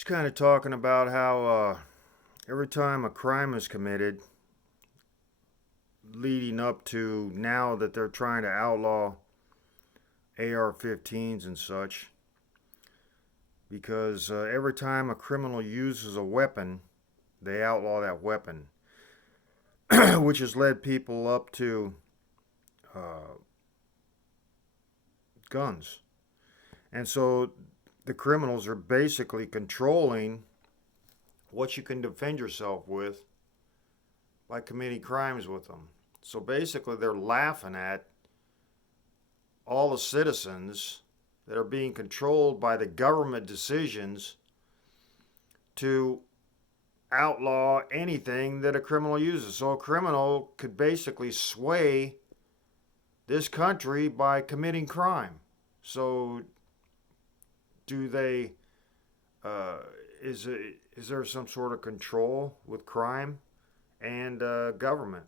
Just kind of talking about how every time a crime is committed, leading up to now that they're trying to outlaw AR-15s and such, because every time a criminal uses a weapon, they outlaw that weapon, which has led people up to uh, guns. And so the criminals are basically controlling what you can defend yourself with by committing crimes with them. So basically, they're laughing at all the citizens that are being controlled by the government decisions to outlaw anything that a criminal uses. So a criminal could basically sway this country by committing crime. So do they? Uh, is there some sort of control with crime and government?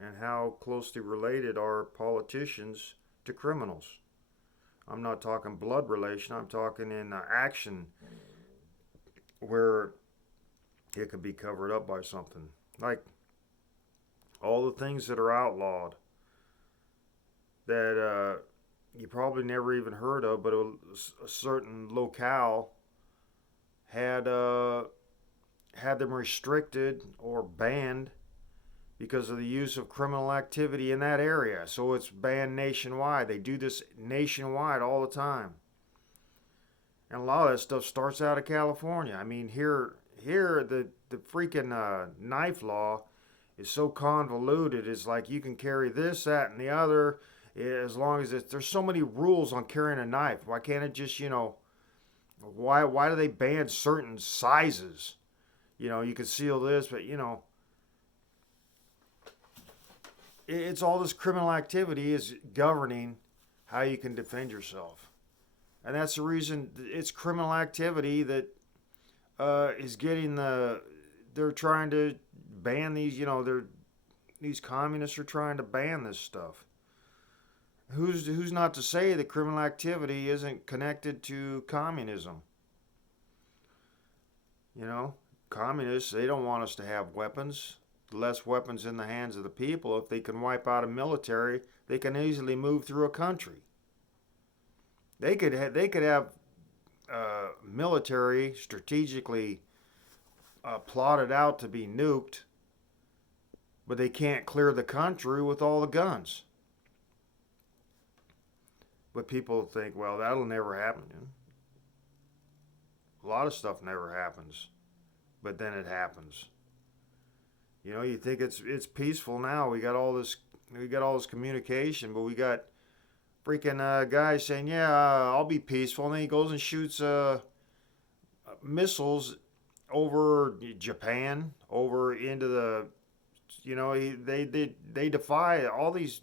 And how closely related are politicians to criminals? I'm not talking blood relation. I'm talking in action where it could be covered up by something like all the things that are outlawed that you probably never even heard of, but a certain locale had had them restricted or banned because of the use of criminal activity in that area. So it's banned nationwide. They do this nationwide all the time. And a lot of that stuff starts out of California. I mean, here the freaking knife law is so convoluted. It's like you can carry this, that, and the other, as long as there's so many rules on carrying a knife. Why can't it just, why do they ban certain sizes? You can seal this, but it's all this criminal activity is governing how you can defend yourself. And that's the reason it's criminal activity that is getting they're trying to ban these, these communists are trying to ban this stuff. Who's not to say that criminal activity isn't connected to communism? Communists, they don't want us to have weapons. Less weapons in the hands of the people. If they can wipe out a military, they can easily move through a country. They could have military strategically plotted out to be nuked, but they can't clear the country with all the guns. But people think, well, that'll never happen. A lot of stuff never happens, but then it happens. You think it's peaceful now. We got all this communication, but we got freaking guys saying, "Yeah, I'll be peaceful," and then he goes and shoots missiles over Japan, over into the, they defy all these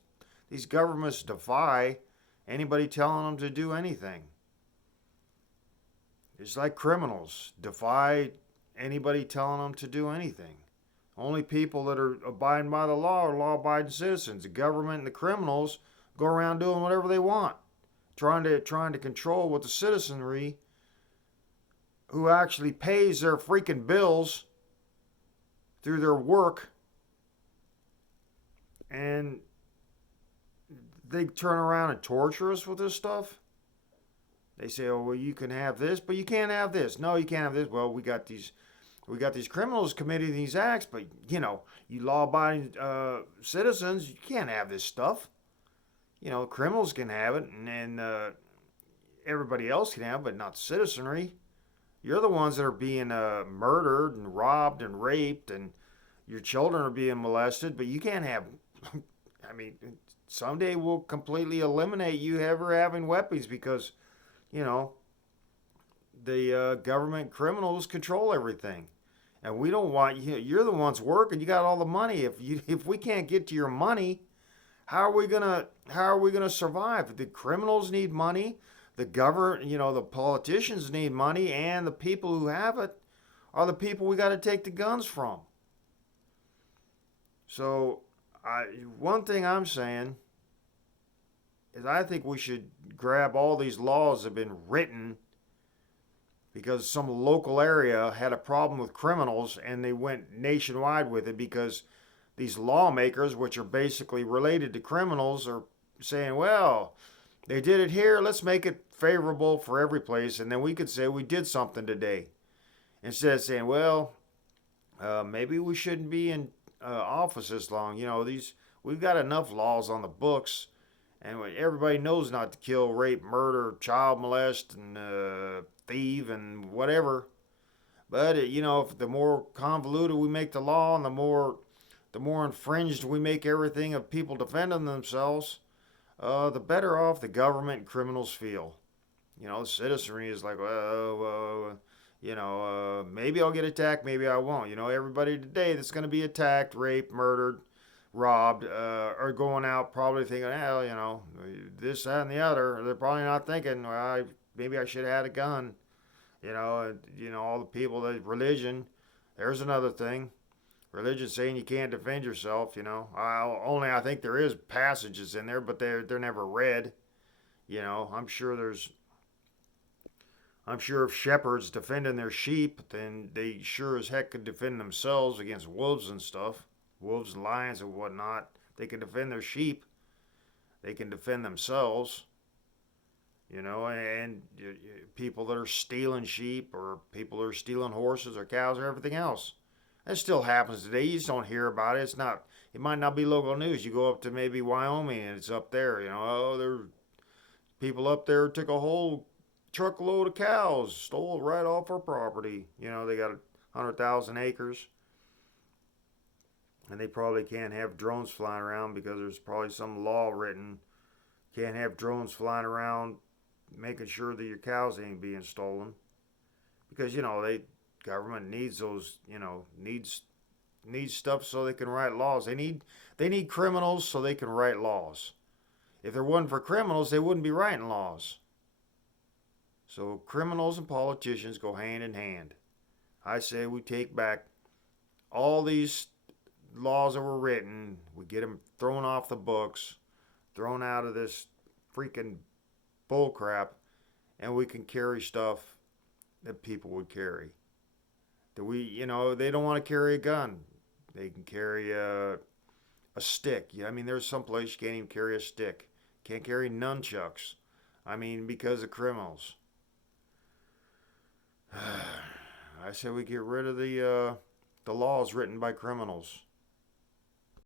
governments defy anybody telling them to do anything. It's like criminals defy anybody telling them to do anything. Only people that are abiding by the law are law-abiding citizens. The government and the criminals go around doing whatever they want, trying to control what the citizenry, who actually pays their freaking bills through their work, and they turn around and torture us with this stuff. They say, "Oh, well, you can have this, but you can't have this. No, you can't have this." Well, we got these criminals committing these acts, but you law-abiding citizens, you can't have this stuff. Criminals can have it, and everybody else can have it, but not the citizenry. You're the ones that are being murdered and robbed and raped, and your children are being molested, but you can't have. I mean, someday we'll completely eliminate you ever having weapons because, the government criminals control everything. And we don't want you. You're the ones working. You got all the money. If we can't get to your money, how are we gonna survive? The criminals need money. The government, the politicians need money, and the people who have it are the people we got to take the guns from. So, one thing I'm saying is I think we should grab all these laws that have been written because some local area had a problem with criminals and they went nationwide with it because these lawmakers, which are basically related to criminals, are saying, well, they did it here, let's make it favorable for every place, and then we could say we did something today. Instead of saying, well, maybe we shouldn't be in office this long. You know, these we've got enough laws on the books, and everybody knows not to kill, rape, murder, child molest, and thieve, and whatever. But you know, if the more convoluted we make the law, and the more infringed we make everything of people defending themselves, the better off the government and criminals feel. You know, the citizenry is like, well, maybe I'll get attacked, maybe I won't. You know, everybody today that's going to be attacked, raped, murdered, robbed, are going out probably thinking, hell, this, that, and the other. They're probably not thinking, well, maybe I should have had a gun. All the people that religion. There's another thing. Religion saying you can't defend yourself. I think there is passages in there, but they're never read. I'm sure if shepherds defending their sheep, then they sure as heck could defend themselves against wolves and stuff, wolves and lions and whatnot. They can defend their sheep. They can defend themselves. And people that are stealing sheep or people that are stealing horses or cows or everything else. That still happens today. You just don't hear about it. It might not be local news. You go up to maybe Wyoming and it's up there. There people up there took a whole truckload of cows, stole it right off our property. They got 100,000 acres, and they probably can't have drones flying around because there's probably some law written. Can't have drones flying around making sure that your cows ain't being stolen because government needs those needs stuff so they can write laws. They need criminals so they can write laws. If there wasn't for criminals, they wouldn't be writing laws. So criminals and politicians go hand in hand. I say we take back all these laws that were written, we get them thrown off the books, thrown out of this freaking bullcrap, and we can carry stuff that people would carry. They don't want to carry a gun. They can carry a stick. Yeah, I mean, there's some place you can't even carry a stick. Can't carry nunchucks. I mean, because of criminals. I say we get rid of the laws written by criminals.